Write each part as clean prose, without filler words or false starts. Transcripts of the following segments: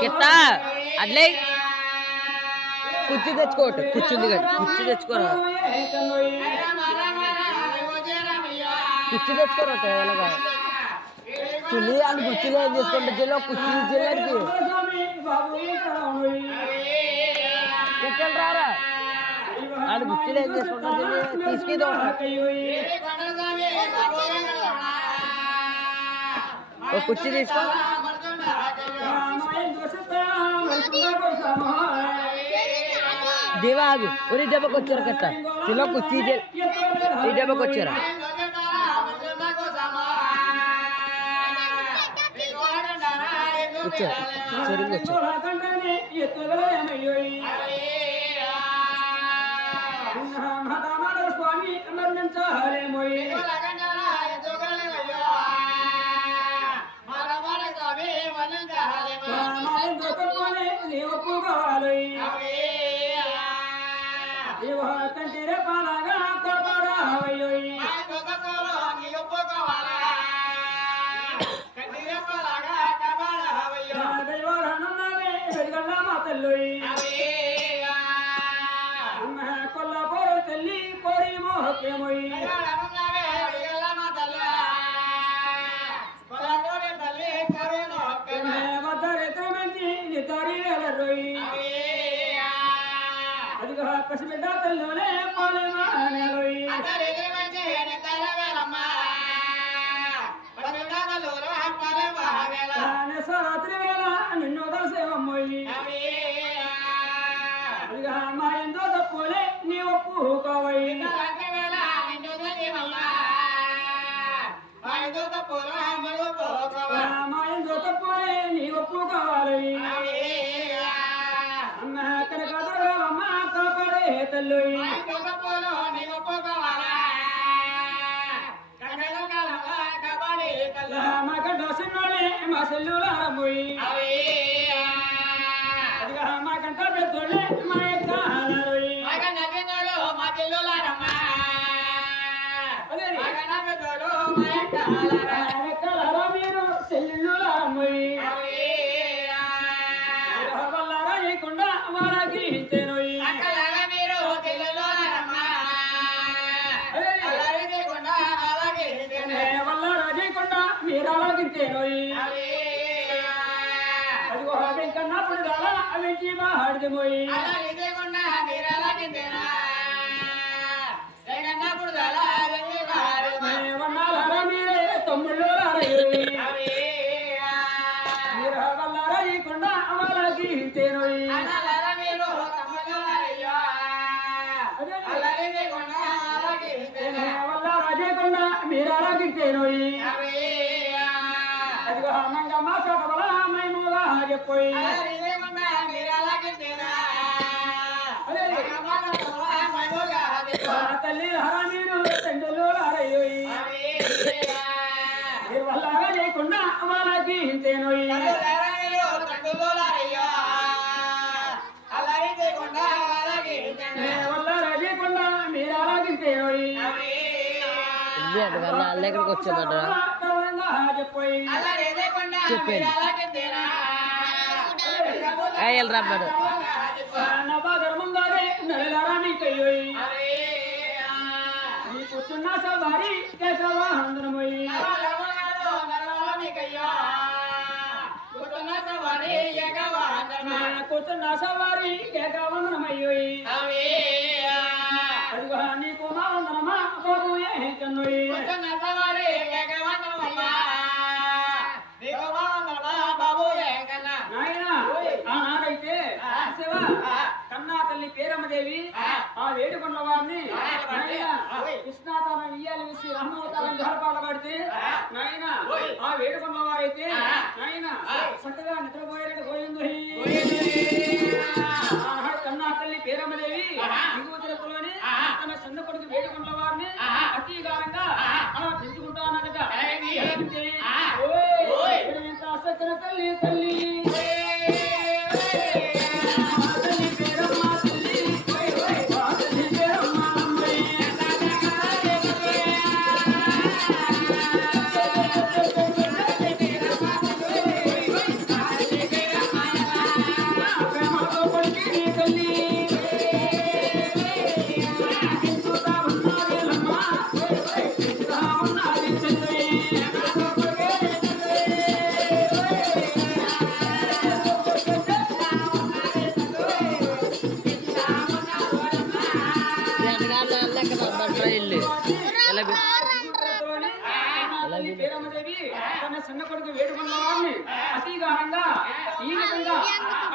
కిత్తా అట్లే కుర్చీ తెచ్చుకోవట్టు కూర్చుంది కదా కుర్చీ తెచ్చుకోరా కుర్చీ తెచ్చుకోరట ఎలాగా చుల్లి అని కుర్చీలో ఏం చేసుకుంటే జిల్లా కుర్చీ జిల్లాడికి ఎక్కడ రారా అని కుర్చీలో ఏం చేసుకుంటా తీసుకేదో ఒక కుర్చీ తీసుకో దేవా ఆగు ఒరి డబ్బకి వచ్చారు కట్ట తిలో కుర్చీ ఈ డబ్బకి వచ్చారా వచ్చా సరిగ్గా వచ్చా స్వామి మరణించాలేమోయి కంటిరే పాలగా కాపాడావయ్యోయి దైవాలనున్నవే వెలుగల్ల మా తల్లి కొల్లపోరు తల్లి కోరి మోహకేమోయి అదిగా పసిబిడ్డ తల్లినే పాలేమానేలోయి రాత్రి వేళ నిన్ను దర్శనమయ్యి అదిగా మా ఎంతో తప్పులే నీ ఒప్పుకోవయ్యి మా ఎంతో తప్పులే నీ ఒప్పుకోవాలి అమ్మ కనకదుర్గమ్మ కాపాడే తల్లి మా గడ్డ సిన్నోళ్ళే మా సెల్లులారమ్మోయి అదిగా మా గంట పెద్దోళ్ళే మా యొక్క మీరు సెల్లులారమ్మోయి వల్లారా చేయకుండా వాళ్ళకి ఇచ్చేనోయి వల్లారా చేయకుండా మీరు అలాగిచ్చేనోయి అదిగో వెంకన్నప్పుడు రాలా వెంచి మాడిదమోయి వన్నారా మీరే తమ్ముళ్ళు మీరు వల్లారా చేయకుండా వాళ్ళకి ఇచ్చేనోయి వల్లారా చేయకుండా మీరు అలాగిచ్చేనోయి అదిగో మంగమ్మ చోటబల మైమూగా చెప్పోయి తల్లి హరా మీరు తండ్రులు హరయ్యోయి మీరు వల్లారా చేయకుండా వాళ్ళకి ఇంతేనోయి వల్లారా చేయకుండా మీరు అలాగింతేనోయి దగ్గరకు వచ్చామట చెప్పోయి చెప్పాను రమ్మను నవధర్మంగానే నెలలారా నీకయ్యోయి నీ కూర్చున్న సవారి కేశవాహందనమోయి కూర్చున్న సవారి కేశవందనమయ్యోయి అదిగో నీకు మా వందనమా బాబు ఏ కన్నోయి ఆనాడైతే కన్నా తల్లి పేరమ్మదేవి ఆ వేడుకొండ వారిని కృష్ణాతన ఇయ్యాలి విసి రహమవతారం జహరపాడబడితే నాయన ఆ వేడుకొండ వారైతే నాయన చక్కగా నిద్రపోయేది పోయింది కన్నా తల్లి పేరమ్మదేవి దిగువతలలోని తన చిన్న కొడుకు వేడుకొండ వారిని అతిగారంగా అలా పెంచుకుంటానట సక్కన తల్లి తల్లి తల్లి పేరమ్మ తల్లి తల్లి పేరమ్మ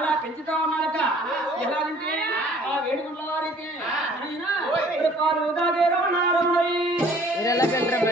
అలా పెంచుతా ఉన్నారట. ఎలాగంటే ఆ వేడుకుంట్ల వారికి ఆయన పాలు దాగేరు అన్నారు. ఎలా పెంటారు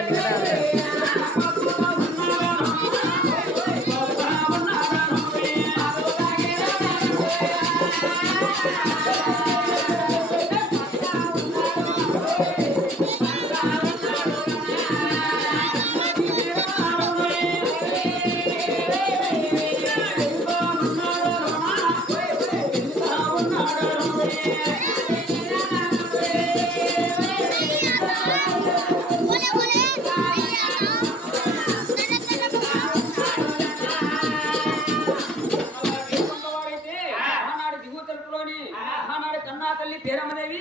తల్లి పేరమ్మదేవి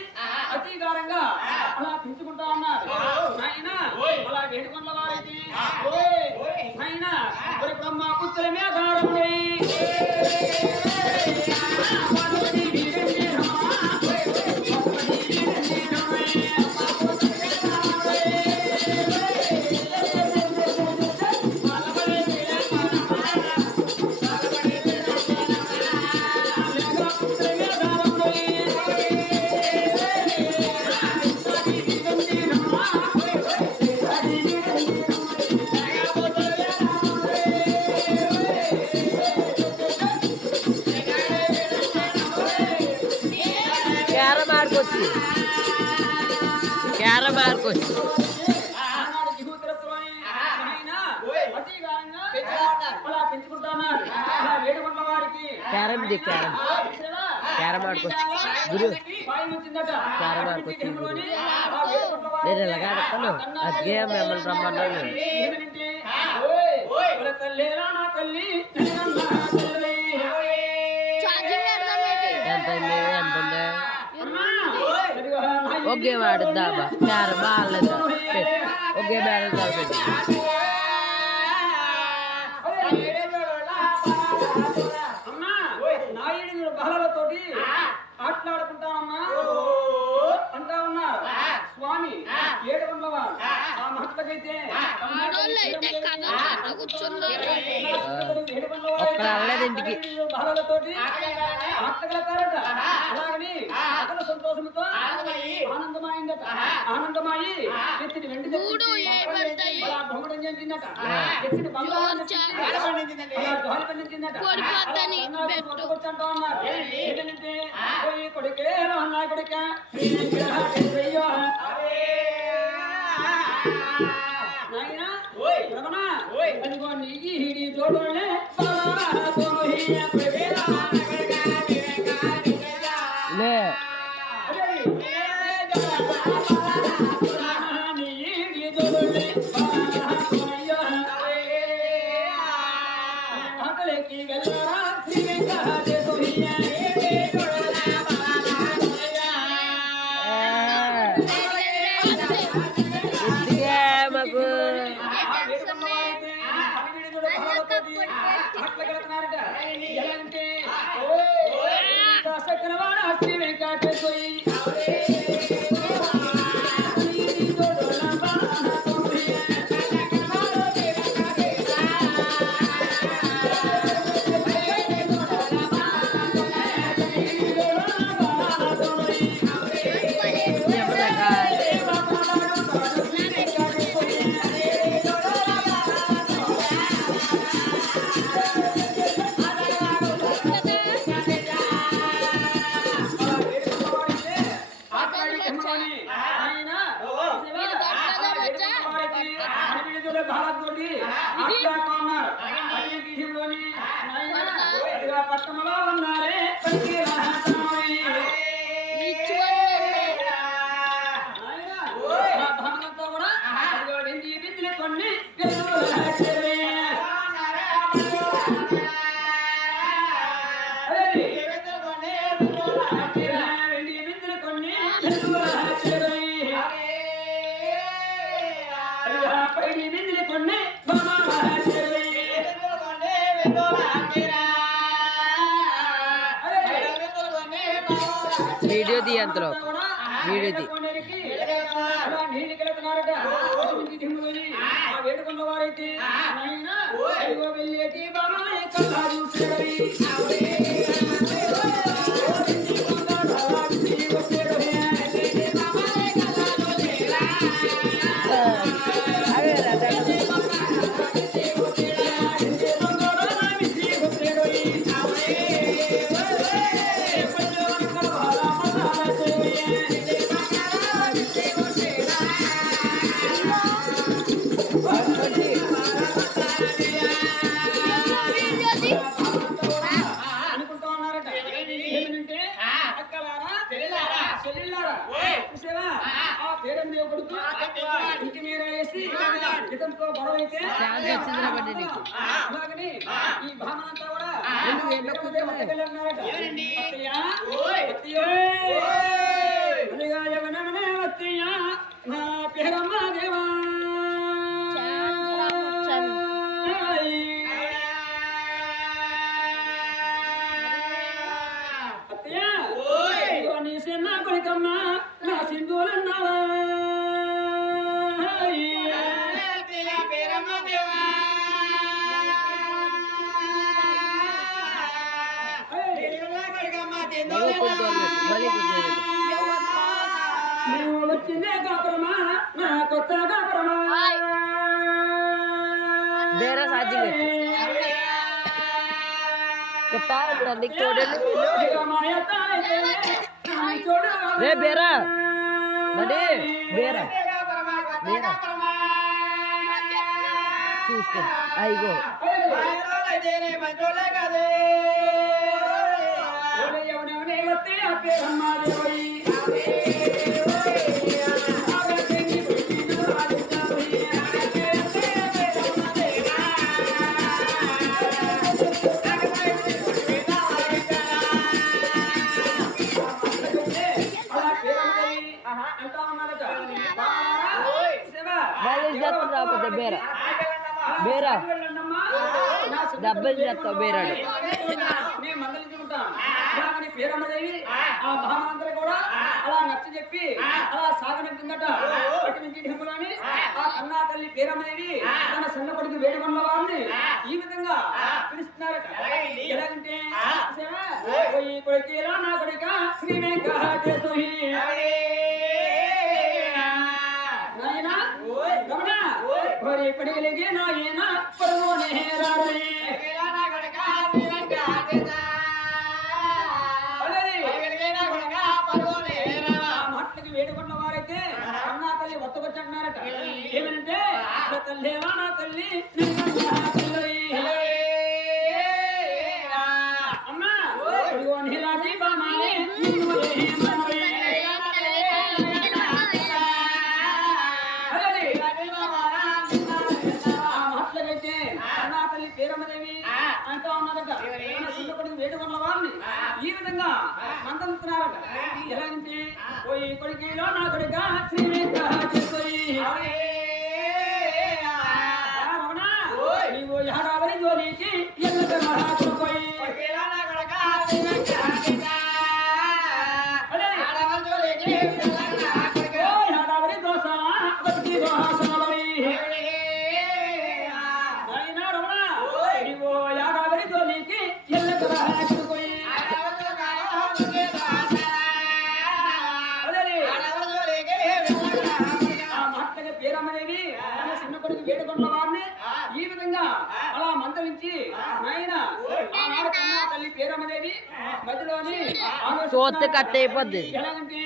అతిగారంగా అలా పెంచుకుంటా ఉన్నారు. ఆయన అలా వేడుకొండల వారైతే ఆయన ఒక బ్రహ్మ పుత్రమే ఆధారముడై క్యారం ఆడుకోవచ్చు. క్యారం క్యారం ఆడుకోవచ్చు గురు. క్యారం ఆడుకోవచ్చు గురు. నేను ఎలాగ ఆడతాను అదే మిమ్మల్ని రమ్మన్నాను. ఎంత ఉంది? ఒకే వాడుద్దామా క్యారం బాగాలేదా? ఒకే బ్యాలెన్స్ పెట్టి బహలతోటి ఆటలాడుకుంటానమ్మా అంటా ఉన్నారు స్వామి ఏడుకొండలవా. ఆ మహత్వకైతే ఒక్కలేదు ఇంటికి బహలతోటి ఆటగలతారట. అలాగని అతల సంతోషంతో ఆనందమైందట. ఆనందమాయి ఎత్తిని వెండి భ్రమణం చెందిందట. ఎత్తిని బంగారం జాలి పండించిందట. అంటా ఉన్నారు ఏంటంటే కొడుకే అన్నా కొడుక నాయన రమణ అదిగో నీకి హిడి తోడోళ్ళే పట్టణంలో ఉన్నారే భవనంతో కూడా వెండి బిందులు కొన్ని వెండి బిందులు కొన్ని పైడి బిందులు కొన్ని వీడియో తీ అంతలో వీడియో తీ వేడుకున్న వారైతే వెళ్ళేటి బాగా ఇతనితో గొడవ అయితే ఛాన్స్ వచ్చిందిరా బట్టి నీకు. అలాగని ఈ భామనంతా కూడా ఎందుకు ఎండ కూర్చోలే? అత్తయ్య, అత్తయ్య, అదిగా యవనమనే అత్తయ్య, నా పేరమ్మ దేవా. అత్తయ్య, ఇదిగో నీ చిన్న కొడుకమ్మా, నా సింధూలన్నావా. నువ్వు వచ్చిందే కాపురమా, నా కొత్త కాపురమా. ಬೇರೆ ಸಾಜಿಗೆ రే బేరా బడి బేరా బేరా చూసుకో అయ్యో రాకపోతే బేరా బేరా డబ్బులు చేస్తావు బేరాడు పేరమ్మదేవి ఆ మహామంత్రి కూడా అలా నచ్చ చెప్పి అలా సాగనంటుందట. ఢింపులోని ఆ కన్నా తల్లి పేరమ్మదేవి తన సన్న కొడుకు వేడుకొండ వారిని ఈ విధంగా పిలుస్తున్నారట. ఎలాగంటే పోయి కొడుకేలా నా కొడుక శ్రీ వెంకటేశ్వరి నాయనా గమన ఓరి పడిగలిగే నాయనా పరమోనే రాడే వేడుకున్న వారైతే అన్నా తల్లి వత్తకొచ్చంటున్నారట. ఏమంటే తల్లేవా నా తల్లి అమ్మా నీలాంటి బామాలి మహట్లకైతే అన్నా తల్లి పేరమ్మదేవి అంటూ ఉన్నదట. కొడుకు వేడుకున్న వారిని ఈ విధంగా మందలుతున్నారట. ఎలాగంటే పోయి కొడుకులో నా కొడుక శ్రీ వెంకటేశ్వరి నీవు యాడావరి జోలికి ఎల్లక మహాకుపోయి యాడావరి దోష బతికి దోషాలవి అయినా రమణ నీవు యాడావరి జోలికి ఎల్లక మహాకుపోయి పేరమ్మదేవి తన చిన్న కొడుకు వేడుకొండ వారిని ఈ విధంగా అలా మందలించి నాయన ఆనాడు కన్నా తల్లి పేరమ్మదేవి మధ్యలోని చూస్తే కట్ అయిపోద్ది. ఎలాగంటే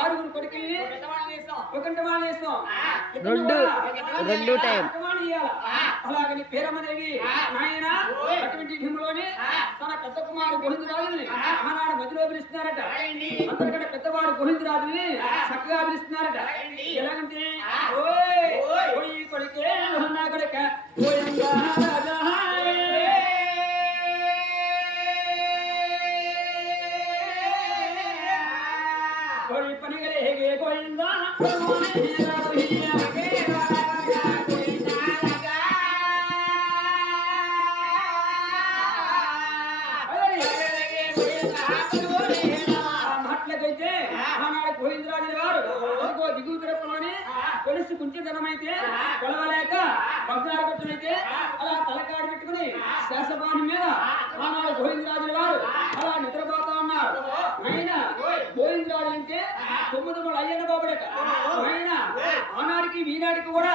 ఆరుగురు కొడుకుల్ని ఒకంట వాళ్ళు వేస్తాం రెండు టైం అలాగని పేరమ్మదేవి నాయన అటువంటి ఢింలోని తన పెద్ద కుమారు గోవిందరాజుల్ని ఆనాడు మధ్యలో పిలుస్తున్నారట. అందరికంటే పెద్దవాడు గోవిందరాజుల్ని చక్కగా పిలుస్తున్నారట. ఎలాగంటే ఓయ్ కొడుకే నా కొడుక कोई पनिगले हेगे गोविंदा मेरा भैया मेरा गोविंदा लगा अरे लगे गोविंदा మాటలకైతే ఆనాడు గోవిందరాజు గారు ఇంకో దిగువ తిరపలోనే కొలిసి కుంచితనమైతే కొలవలేక పగ్గారు కొట్టమైతే అలా తలకాడు పెట్టుకుని శాసపాని మీద ఆనాడు గోవిందరాజు గారు అలా నిద్రపోతా ఉన్నారు. అయినా గోవిందరాజు అంటే 9 అయ్యన్న బాబుడట. అయినా ఆనాడికి ఈనాడికి కూడా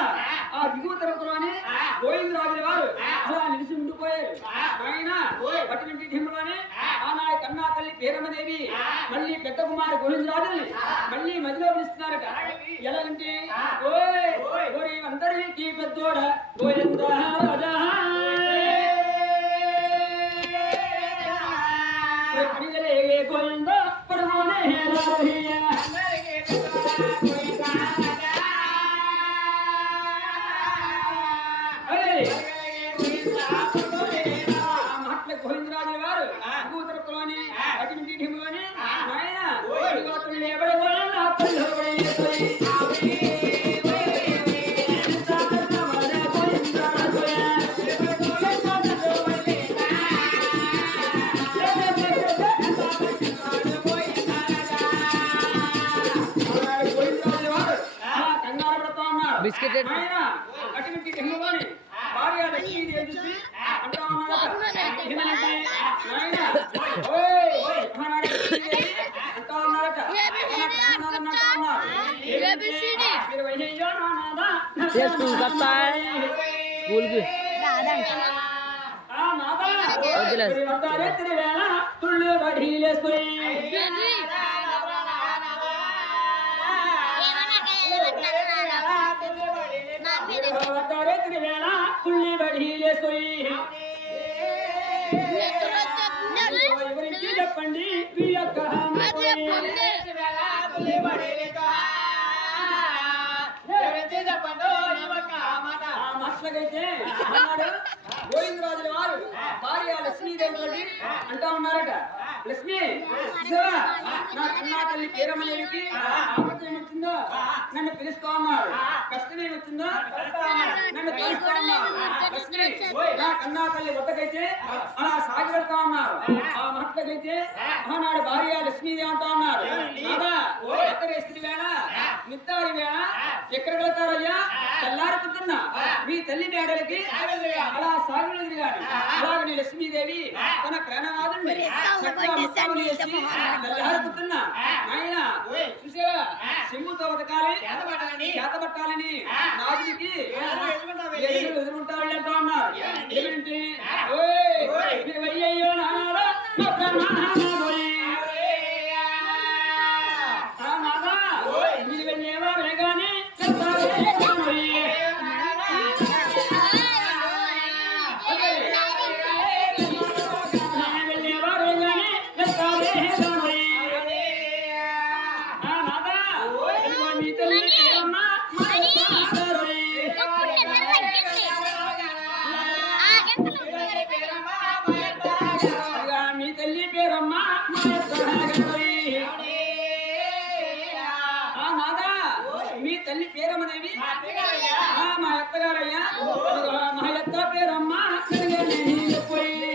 ఆ దిగువ తిరపలోనే గోవిందరాజు గారు అలా నిలిచి ఉండిపోయారు. అయినా అటువంటి ఢింలోనే ఆనాడు కన్నా తల్లి పేరమ్మదేవి మళ్ళీ పెద్ద కుమారు గోవిందరాజుని మళ్ళీ మధ్యలో పిలుస్తున్నారట. ఎలాగంటే ఓరి అందరికీ పెద్దోడ గోవిందరాజా గోవింద పరమోనే దిగు ఉత్తరకులోని అటు నుంచి ఢిములోని నాయన ఇదిగోతులు ఎవరి వాళ్ళ అప్పలు పోయి బిస్కెట్ అటువంటి హిమవాణి భార్య లక్ష్మీదేవి చూసి అంటా ఉన్నారట ఏమనంటే నాయన ఓయ్ మహారాణి లక్ష్మీదేవి అంటా ఉన్నారట మీరు వైద్యో నాదా స్కూల్ కత్తా స్కూల్కి నాదా వద్దారే తిరివేళ తుళ్ళు బడిలేసుకుని వేళ తుళ్ళి బడిలేసుకుని ఎవరికి చెప్పండి మీ యొక్క మనుషులకైతే గోవిందరాజుల వారు భార్య లక్ష్మీదేవి తోటి అంటా ఉన్నారట లక్ష్మి నా కన్నా తల్లి పేరమ్మకి ఆపత్యం వచ్చిందో నన్ను పిలుస్తా ఉన్నారు కష్టమే వచ్చిందో నన్ను పిలుస్తా ఉన్నారు లక్ష్మి నా కన్నా తల్లి వద్దకైతే అలా సాగి వెళ్తా ఉన్నారు ఆ మనుషులకైతే ఆనాడు భార్య లక్ష్మీదేవి అంటా ఉన్నారు ఎక్కడేస్తుంది వేళ మిత్తారి వేళ ఎక్కడ వెళ్తారయ్యా తెల్లారుతున్నా మీ తల్లి మేడలకి అలా సాగులేదు కానీ అలాగని లక్ష్మీదేవి తన ప్రాణనాథుడిని తెల్లారుతున్నా ఆయన చూసావా సింహుతో బతకాలి చేతబట్టాలని నాదుడికి ఎదురుంటారు అంటా ఉన్నారు ఏమిటి మీరు వయ్యయ్యో నానాలో మీరు వెళ్ళేవా వెళ్ళగానే మీ తల్లి పేరమ్మా నాదా మీ తల్లి పేరమ్మనేవి మా అత్తగారయ్యా మా అత్త పేరమ్మా పోయి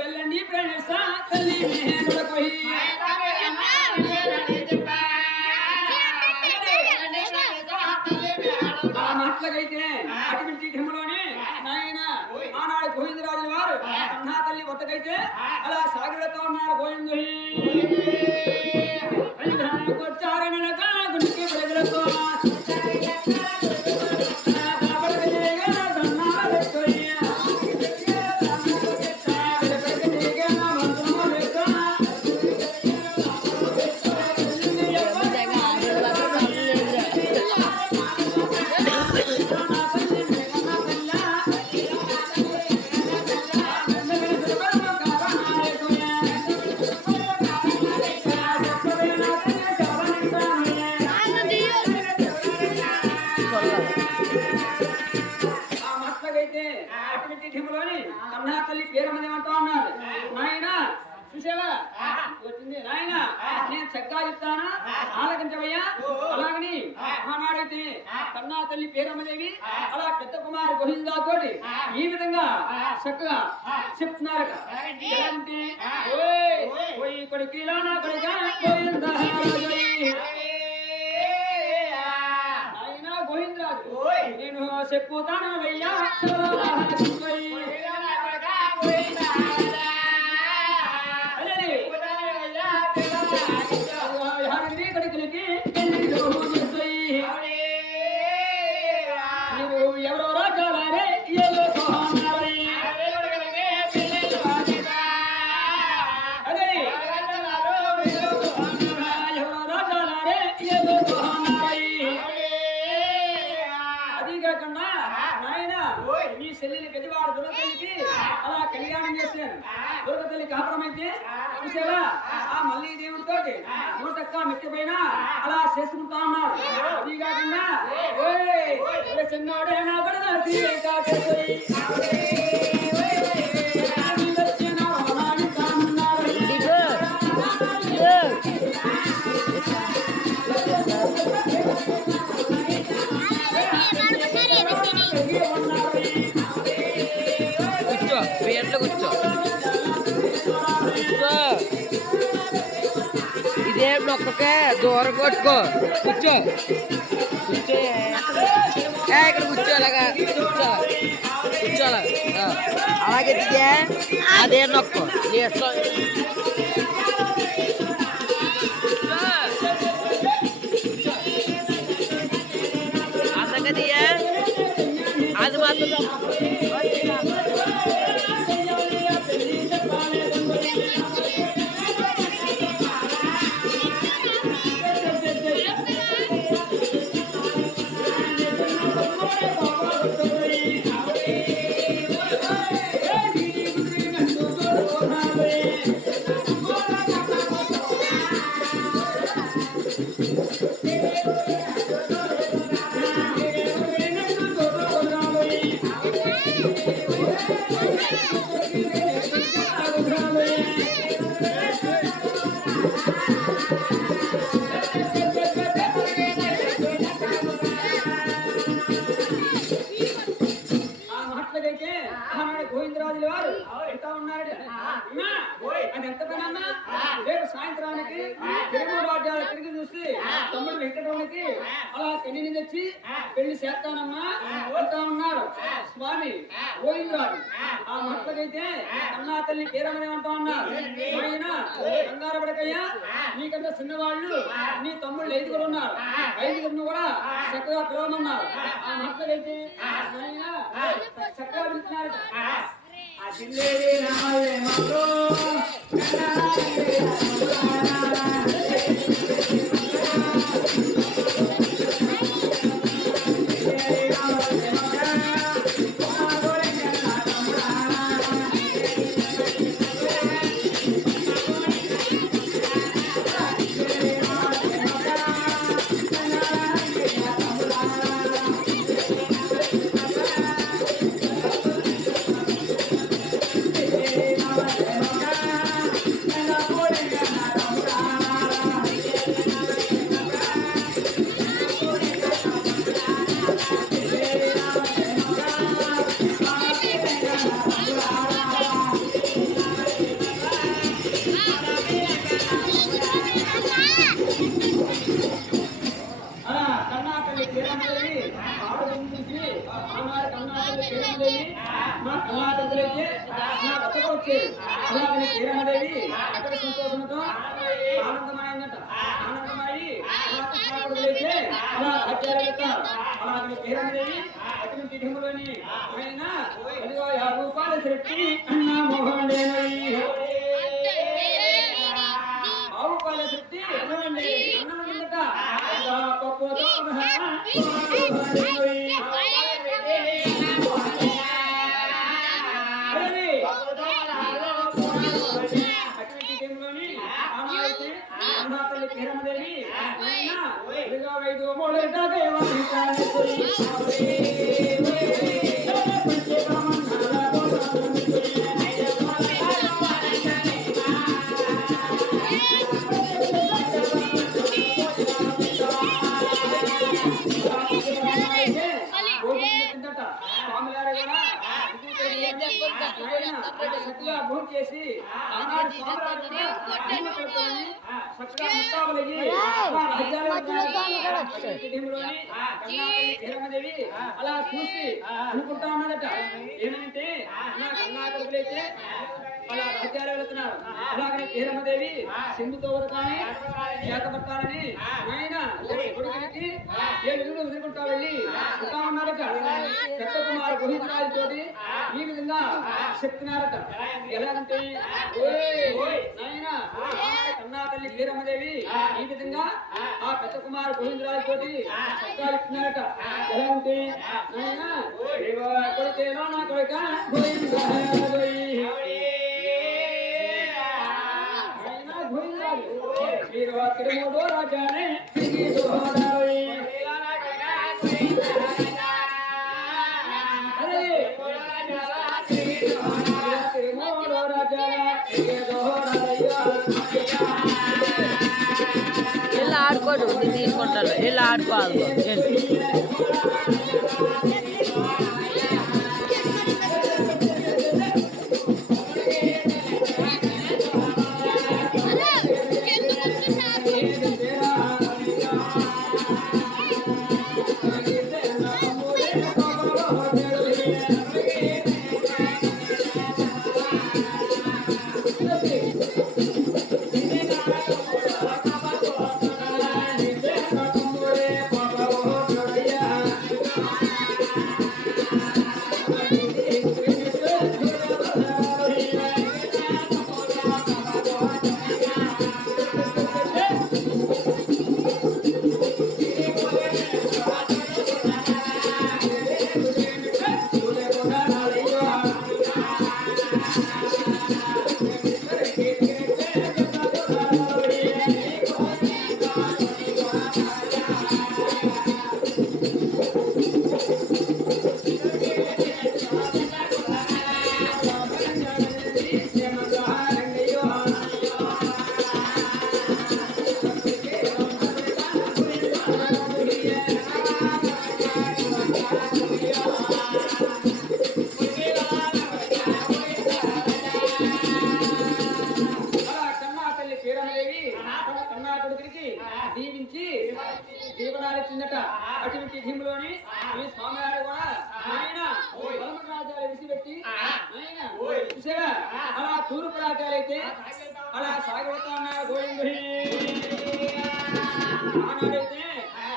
వెళ్ళండి ప్రణేశ తల్లి పోయి ఆ మాటలకైతే అటువంటి ఢిములోని నాయన ఆనాడు గోవిందరాజుల వారు నా తల్లి వద్దకైతే అలా సాగిలతో ఉన్నారు గోవిందు వచ్చారనక గుండెకి ప్రజలతో కన్నా తల్లి పేరమ్మని ఏమంటా ఉన్నారు నాయన చూసావా వచ్చింది నాయన నేను చక్కగా చెప్తాను ఆలకించవయ్యా అలాగని ఆనాడైతే కన్నా తల్లి పేరమ్మదేవి అలా పెద్ద కుమారి గోవిందా తోటి ఈ విధంగా చక్కగా చెప్తున్నారట ఎలాంటి పోయి కొడుకిలా నా కొడుకా గోవిందా నాయన గోవిందరాజు నేను చెప్పుతాను అయ్యా ఎవరో రాజాలే ఏదో చెల్లెలి పెద్దవాడు దుర్గతల్లికి అలా కళ్యాణం చేశాను. దుర్గతల్లి కాపురం అయితే చూసావా ఆ మళ్ళీ దేవుడితో నూటక్క మెట్టిపోయినా అలా చేసుకుంటా ఉన్నాడు. అది కాకుండా చిన్నాడే నా పడదాసి కూర్చో పేర్లు కూర్చో ఇదే నొక్కకే దూరం కొట్టుకో కూర్చో కూర్చో ఇక్కడ కూర్చో అలాగా కూర్చోాలా అలాగే దిగే అదే నొక్కు అందంగా దిగే అది మాత్రం గోవిందరాజుల వారు ఎంత ఉన్నాడు అది ఎంత పనన్నా రేపు సాయంత్రానికి తిరుమల రాజ్యాలు తిరిగి చూసి తమ్ముడు వెంకటరమణికి అలా పెళ్లిని తెచ్చి పెళ్లి చేస్తానమ్మా అంటా ఉన్నారు స్వామి గోవిందరాజు. ఆ మట్లకైతే అన్నా తల్లి పేరమని అంటా ఉన్నారు. ఆయన కంగారు పడకయ్యా నీకంటే చిన్నవాళ్ళు నీ తమ్ముళ్ళు 5 ఉన్నారు. 5 కూడా చక్కగా పిలవమన్నారు. ఆ మట్లకైతే చక్కగా పిలుస్తున్నారు. అక్కడ సంతోషంతో ఆనందమైందట. ఆనందమై అలా రాజ్యాలు అలాగే పేరమదేవి అతని పీఠములోని ఆయన 50 రూపాయల శక్తి అన్నా మోహన్ రూపాయల శక్తి అన్నమాట పప్పుతో భోజనం చేసి అలా చూసి అనుకుంటా ఉన్నదట. ఏమంటే నా కన్నా కొడుకులైతే అలా రహస్యాలు వెళుతున్నారు. అలాగనే కీరమ్మదేవి సింధుతో కానీ చేతపట్టాలని ఆయన కొడుకునికి 7 రోజులు వదులుకుంటా వెళ్ళి ఇంకా ఉన్నారట. పెద్ద కుమారు గోవిందరాజు తోటి ఈ విధంగా చెప్తున్నారట. ఎలాగంటే నాయన కన్నా తల్లి కీరమ్మదేవి ఈ విధంగా ఆ పెద్ద కుమారు గోవిందరాజు తోటి చెప్తున్నారట. ఎలాగంటే నాయన కొడుకేనా నా కొడుక తిరుమూడో రాజానే తిరుమూడో రాజానే వీళ్ళు ఆడుకోడు నేను తీసుకుంటాను వీళ్ళు ఆడుకోవాలి దీవించి జీవనాలిచ్చిందట. అటువంటి భీములోని ఈ స్వామివారు కూడా ఆయన రాజ్యాలు విసిపెట్టి ఆయన చూసారా అలా తూర్పు రాజ్యాలైతే అలా సాగుతా ఉన్నారు. గోవిందుడి ఆనాడైతే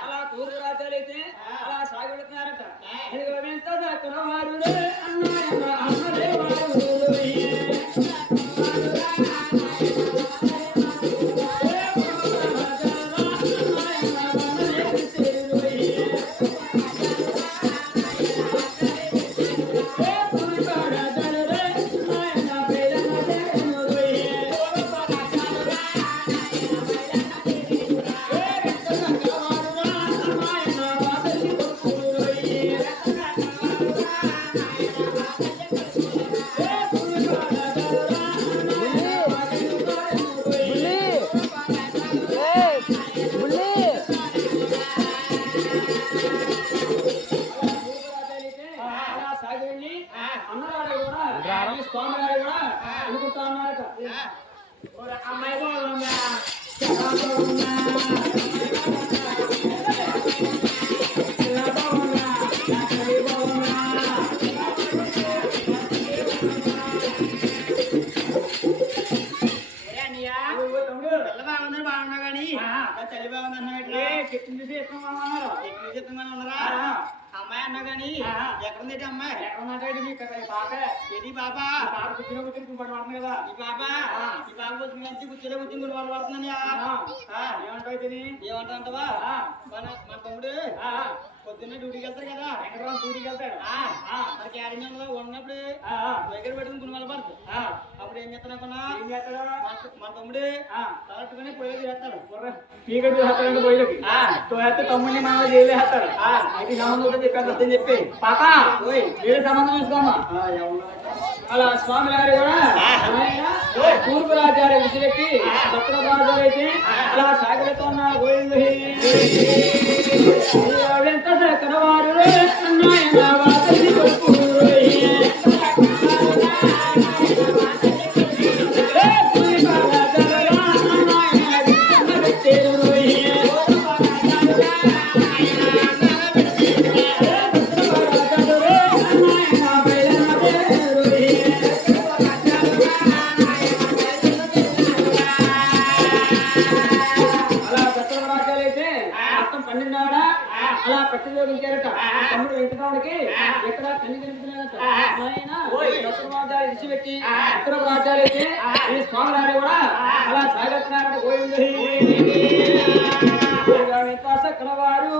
అలా తూర్పు రాజ్యాలైతే అలా సాగుతున్నారట. స్వామివారు కూడా అనుకుంటా ఉన్నారట. అమ్మాయి బాగున్నా కానీ చలి బాగుందన్నా చెప్పింది ఉన్నారా అమ్మాయి అన్నా గాని ఎక్కడుంది అమ్మాయి పాప ఏది బాబా పాప కూర్చుని కూర్చుని పడుతుంది కదా. ఈ బాబా ఈ బాబు వచ్చిన నుంచి కూర్చోలే కూర్చుని వాళ్ళు పడుతున్నాను ఏమంటావా మన తమ్ముడు పొద్దున్నే డ్యూటీకి వెళ్తారు కదా. డ్యూటీకి వెళ్తాడు. మరి క్యారింగ్ ఉన్నప్పుడు దగ్గర పెట్టుకుని గుణాలు పడుతుంది. అప్పుడు ఏం చేస్తాను ఏం చేస్తాడు మన తమ్ముడు తలట్టుకుని పోయేది చేస్తాడు. చీకటి చేస్తాడు పోయేది తమ్ముడిని మనం చేయలేస్తాడు. అయితే సంబంధం చెప్పి చెప్పి పాప వేరే సంబంధం చూసుకోమా. అలా స్వామి గారు కూడా తూర్పు రాజ్యాలు విసిరెట్టి దక్షిణ రాజ్యాలు అయితే అలా సాగలతో ఉన్నారు. గోవిందు ఎంత కరవారు పన్నెండాడ అలా ప్రతిరోగించారట తమ్ముడు వెంకటరావుడికి ఎక్కడ కన్ను కనిపించినారట ఆయన దక్షిణ మార్గాలు ఇచ్చిపెట్టి ఉత్తర మార్గాలు అయితే ఈ స్వామివారు కూడా అలా సాగతున్నారట గోవిందు సకల వారు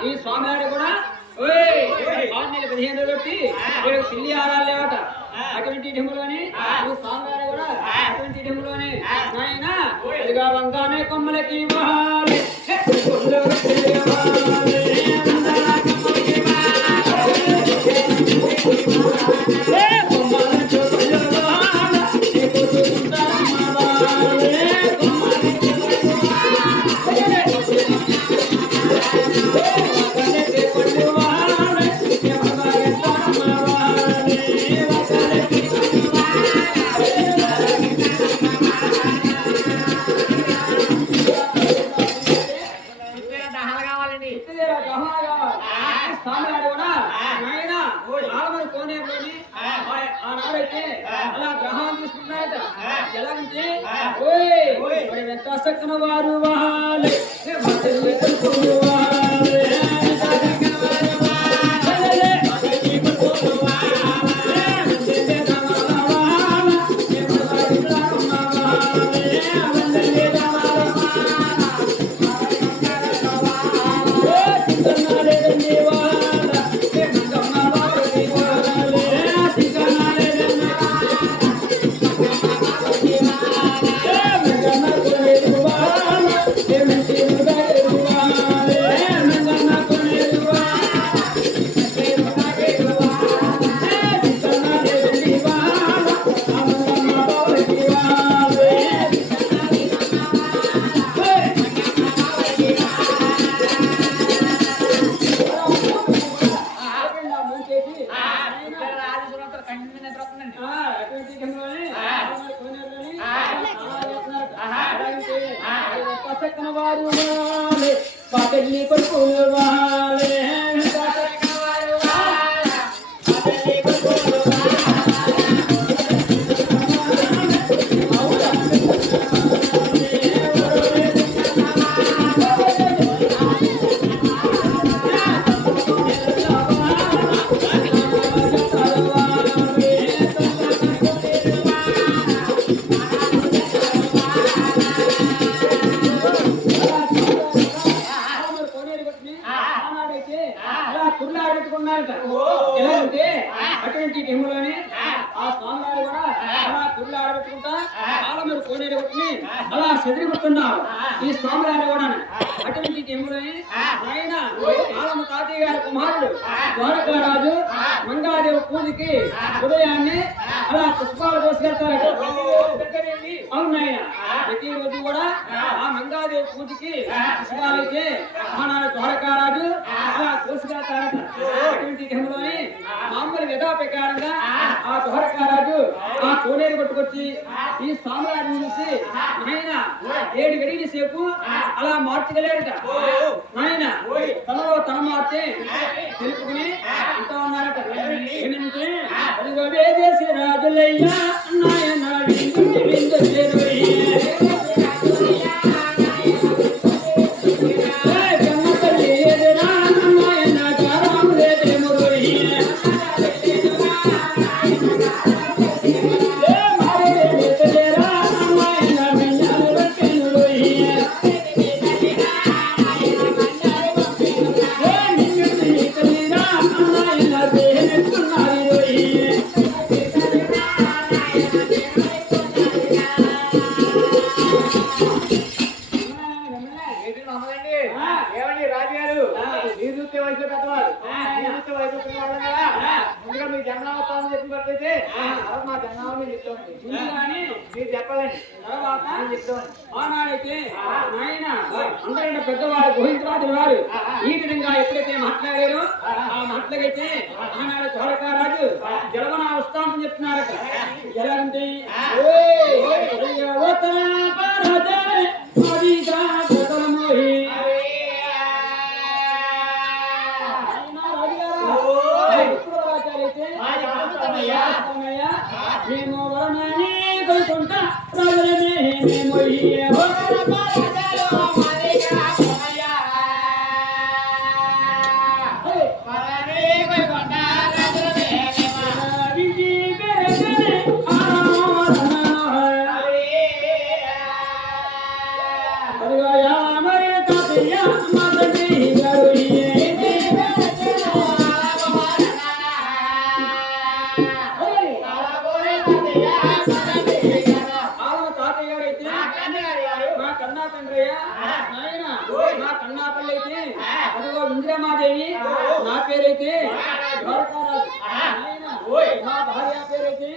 ఈ స్వామివారి కూడా 15 రోజులు పిల్లి ఆడాలేవట అటువంటి ఢిములోని ఈ స్వామివారి కూడా అటువంటి ఢిములోని నాయన ఎదుగా వంగానే కొమ్మలకి మహాలి వారు పాటల్ని కొడుకులు వాలే ఒళ్ళు ఆడబెట్టుకుంటా చాలా మీరు కోనేరు కొట్టుని అలా చెదిరిపోతున్నారు ఈ స్వామివారి కూడా అటువంటి ఎముడని ఆయన ఆలమ తాతయ్య గారి కుమారుడు ద్వారకారాజు మంగాదేవి పూజకి ఉదయాన్నే అలా పుష్పాలు దోసుకెళ్తారు. అవును ఆయన ప్రతి రోజు కూడా ఆ మంగాదేవి పూజకి పుష్పాలైతే ఆనాడు ద్వారకారాజు అలా దోసుకెళ్తారట. అటువంటి ఎముడని మామూలు విధా ప్రకారంగా ఆ ద్వారకారాజు ఆ కోనేరు కొట్టుకొచ్చి ఈ స్వామివారిని చూసి ఆయన 7 గడియల సేపు అలా మార్చగలేడట. ఆయన తనలో తన మార్చే తెలుపుకుని అంటా ఉన్నారట. ఏంటంటే అదిగో వేదేశి రాజులయ్యా నాయన విందు విందు ఏమండి రాజుగారు మీరు చూస్తే వయసు పెద్దవారు మీరు చూస్తే వయసు వాళ్ళ కదా ముందుగా మీ జన్మావతారం చెప్పిన పట్టయితే మా జన్మావ మీరు చెప్తామండి ముందుగానే మీరు చెప్పాలండి తర్వాత నేను చెప్తామండి ఆనాడైతే ఆయన అందరంటే పెద్దవాడు గోవిందరాజు వారు ఈ విధంగా ఎప్పుడైతే మాట్లాడారో ఆ మాటలకైతే ఆనాడు ద్వారకారాజు జలవన వస్తామని చెప్తున్నారట. జలంటే మేము వరమని కొనుకుంటా రాజులనే మేము ఇంద్రమాదేవి నా పేరైతే మా భార్య పేరైతే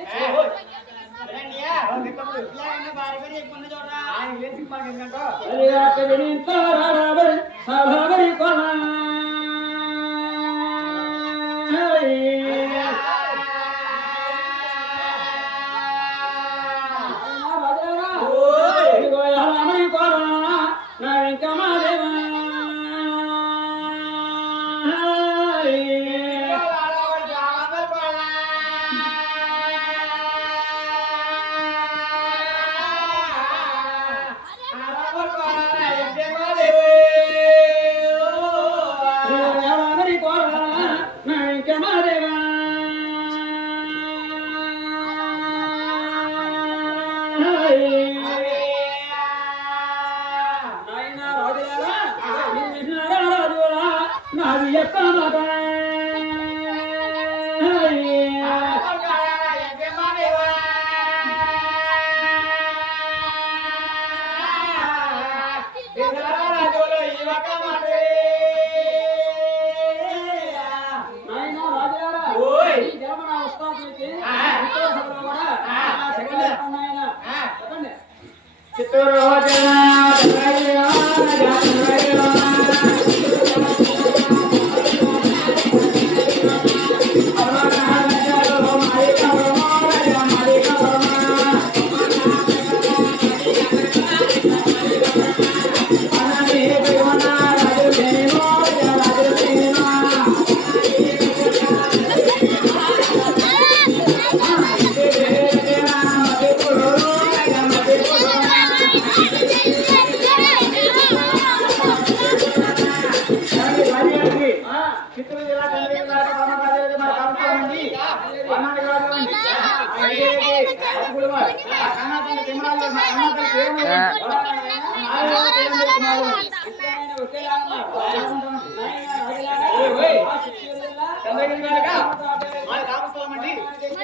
మాది రామస్థలం అండి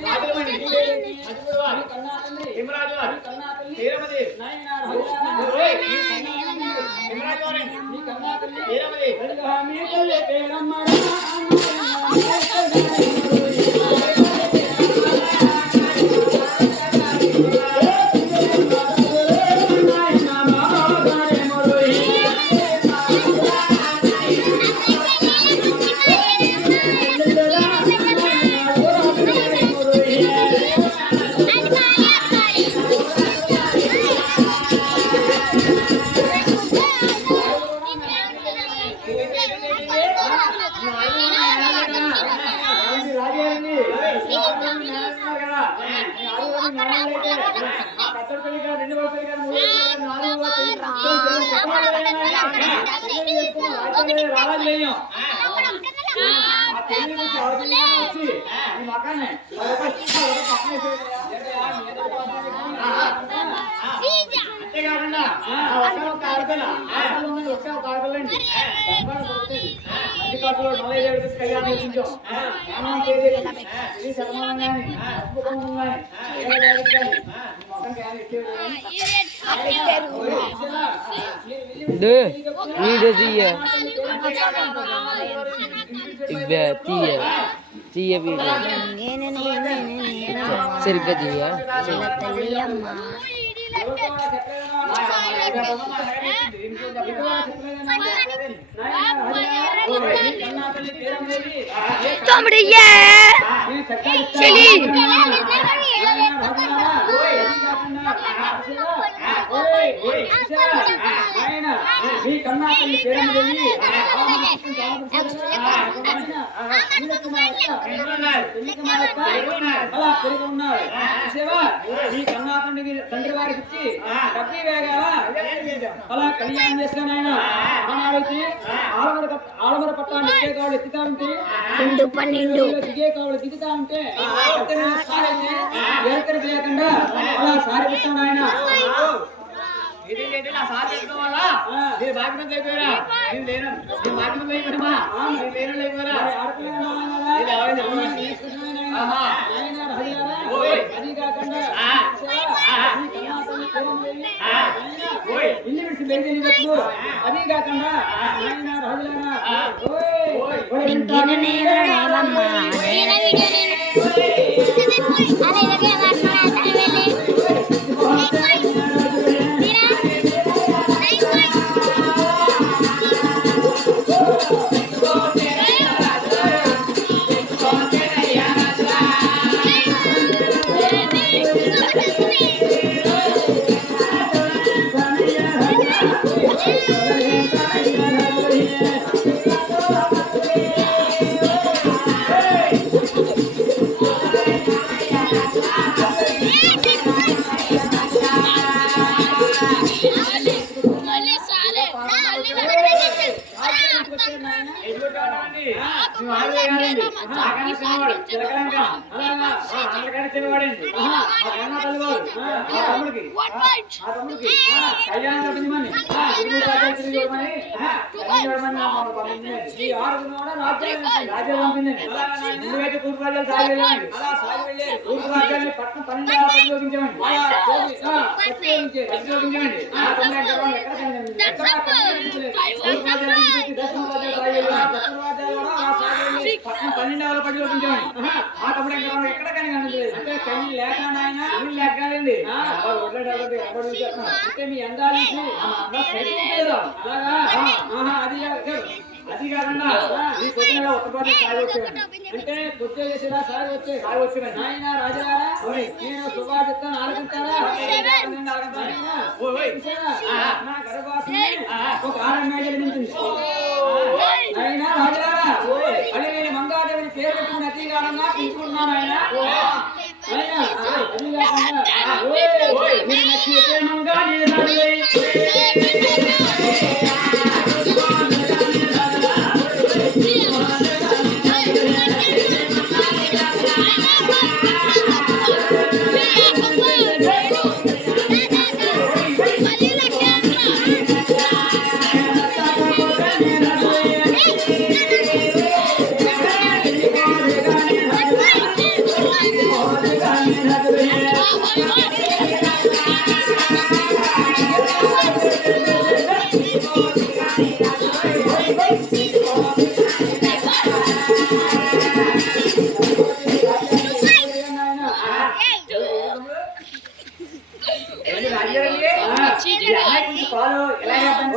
రాజులమండి హిమరాజు వారు తీరమది హిమరాజు వారండి తీరమది అంతేకాకుండా ఒక ఆడపిల్ల ఒక ఆడపిల్లండి అందుకోసంలో 45 కళ్యాణం చేసించాం ఇది సన్మానం కానీ అద్భుతంగా కానీ వీడియో తీయ వీడియో సరిగ్గా తీయ తమ్ముడయ్యా చలి తండ్రి వారికి ఇచ్చి డబ్బీ వేగాలా అలా కళ్యాణం చేస్తాను ఆయన ఆనాడికి ఆలమర పట్టాన్ని ఎక్కే కావులు ఎత్తుతా ఉంటే 12 దిగే కావులు దిగుతా ఉంటే ఎరకరి లేకుండా అలా సారి పెట్టాను ఆయన నా సార్ చెప్పడం వల్ల నేను బాధ్యత అయిపోయారా నేను లేను నేను బాధ్యత అయిపోయామా నేను లేను లేకపోయారా అది కాకుండా ఇల్లు విడిచి బయలుదేరినప్పుడు అది కాకుండా మీ అందాలి అది కాకుండా ఈ పొద్దున ఒక్కపాటి సాగి వచ్చాను అంటే పొద్దు చేసేదా సాగి వచ్చే నాయన రాజారా నేను శుభాచిత్తాను ఆలకించారా నా గర్భవాసిని ఒక ఆరంభేజలు నింపింది ఆయన రాజారా అని నేను మంగాదేవిని పేరు పెట్టుకుని అతిగానంగా పిలుచుకున్నాను ఆయన అది కాకుండా ఈ అన్నయ్య కొంచెం పాలు ఎలా చేద్దాం?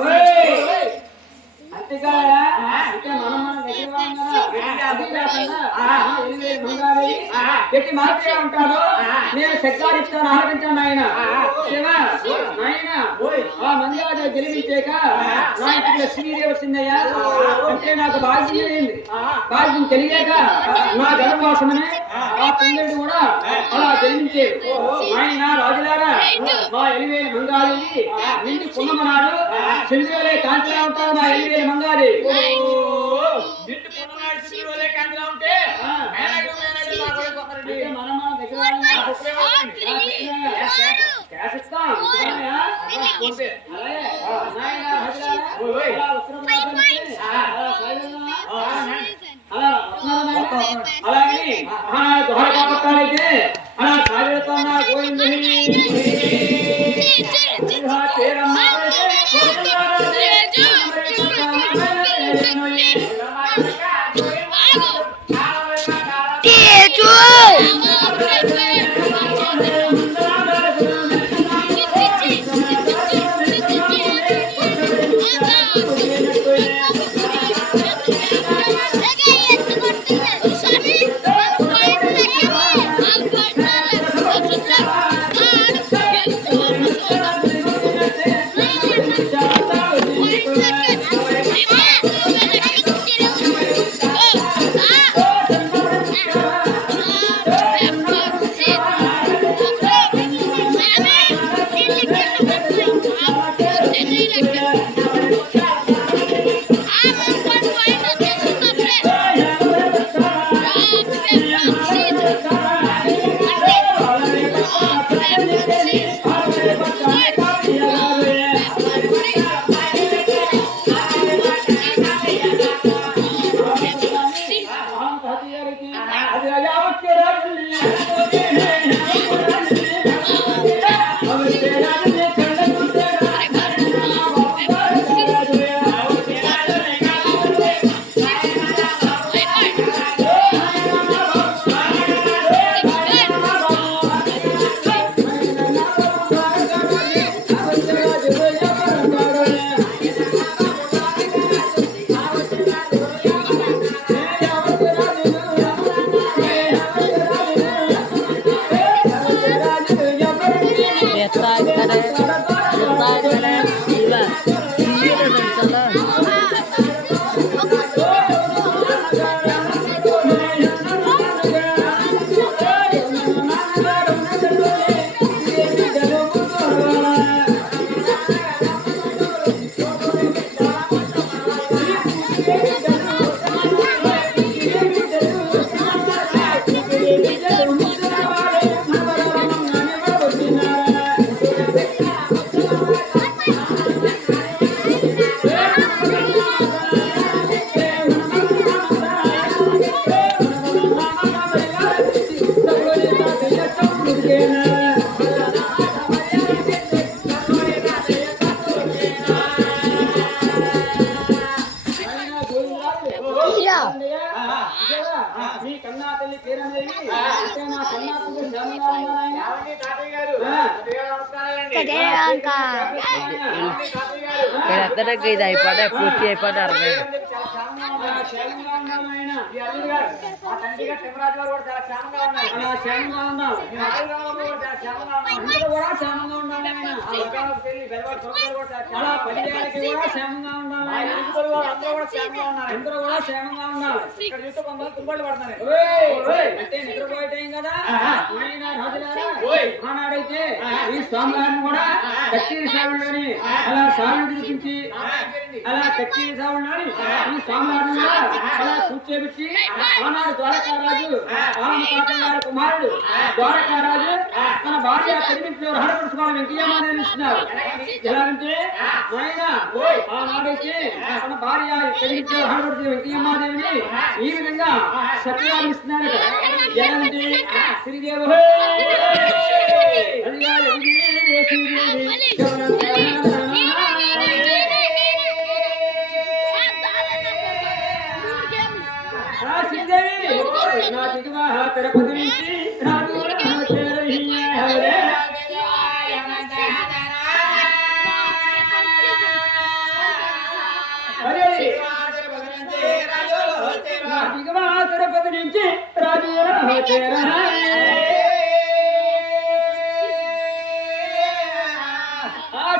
అంతేకాదా అంటే మనం దగ్గర పెట్టి మార్పుగా ఉంటాడు. నేను చక్కారిస్తాను ఆలకించాను ఆయన ఆయన ఆ మందిరాజు గెలిపించాక నా ఇంటికి లక్ష్మీదేవి వచ్చిందయ్యా. అంటే నాకు భాగ్యం జరిగింది. భాగ్యం తెలియక నా గర్భవాసమని ఆ పిల్లలు కూడా అలా జన్మించేది. ఆయన రాజులారా మా ఎలివేలి మంగాలి నిండి పున్నమనాడు చంద్రులే కాంతిలా ఉంటాడు. మా ఎలివేలి మంగాలి మనం దగ్గర అలాగే ద్వారకాపట్టాలైతే అలా సాగరుతున్న గోవిందుని మీ కన్నా తల్లి పేరనేది అంటే నా కన్నా తల్లి ఇది అయిపోతే పూర్తి అయిపోతే అర్థం అంటే నిద్రపోయే టైం కదా ఆనాడైతే ఈ స్వామివారిని కూడా కచ్చేరి సాగులోని అలా సాగులు చూపించి అలా కచ్చేరి సాగులోని ఈ స్వామివారిని కూడా అలా కూర్చోబెట్టి ఆనాడు ద్వారకారాజు ఆనందపాటి కుమారుడు ద్వారకారాజు తన భార్య కదిమింట్లో హడపడుచుకోవాలి వెంకయ్యమాదేవిని ఇస్తున్నారు. ఎలాగంటే ఆయన ఆనాడైతే తన భార్య కదిమింట్లో హడపడుచు వెంకయ్యమాదేవిని ఈ విధంగా సత్యాన్ని ఇస్తున్నారు. ఎలాగంటే శ్రీదేవ తిరుపతి నుంచి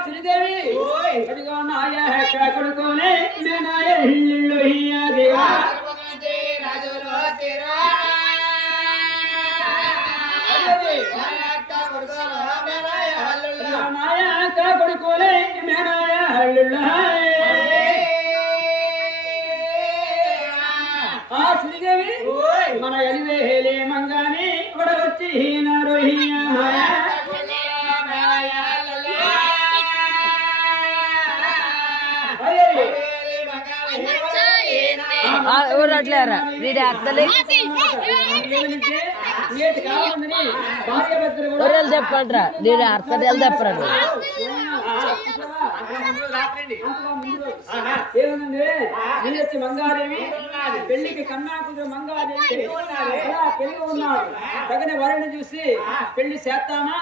శ్రీదేవి అదిగో నాయ కొడుకోనే నాయ ఇల్లు దేవా నాయ కొడుకోలే నాయ హల్లుల్లా ఆ శ్రీదేవి మన ఎలివేలే మంగాని వడవచ్చి నారోహియా ఎవరు అట్లేరా వీడి అర్థలే ఎవరు చెప్పండ్రా నేను అర్థాలు చెప్పరా ఏముందండి మంగాదేవి పెళ్లికి కన్నా కుదురు మంగాదేవి పెళ్లి ఉన్నాడు తగిన వరుణ్ చూసి పెళ్లి చేస్తామా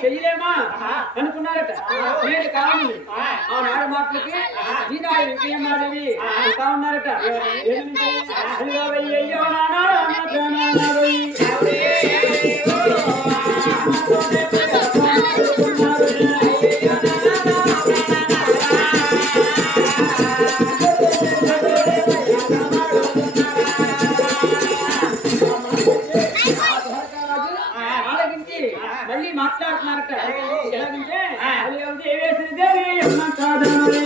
చెయ్యలేమా అనుకున్నారట నేను కావాలి ఆ నాడు మాటలకి ఈనాడు వెంకయ్యమ్మాదేవి అంటా ఉన్నారట అయ్యో మళ్ళీ మాట్లాడుతున్నారట ఎలాగంటే దేవి అమ్మ కాదని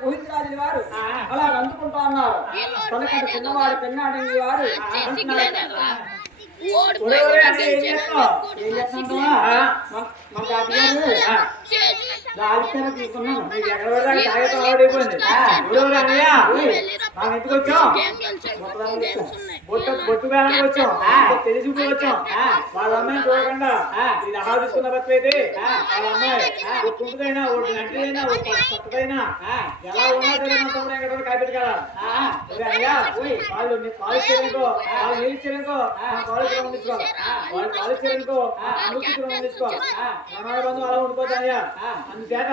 గోవిందరాజుల వారు అలా అందుకుంటా ఉన్నారు. తనకంటే చిన్నవాడు పెన్నాడు వారు బొట్టు బేడానికి వచ్చాం, తెలిసి వచ్చాం. వాళ్ళ అమ్మాయిని చూడకుండా ఇది ఆలోచిస్తున్న బతుకు అయితే వాళ్ళ అమ్మాయి కుంటుదైనా ఒకటి నటిదైనా ఒకటి కొత్తదైనా ఎలా ఉన్నా సరే మొత్తం ఎక్కడ కాపెట్టి కదా అయ్యా వాళ్ళు పాలిచ్చారనుకో వాళ్ళు నిలిచారనుకో కాలేజీలో ఉండించుకో వాళ్ళు పాలిచ్చారనుకో నృత్యం ఉండించుకో బంధువు అలా ఉండిపోతాయ్యా అందుచేత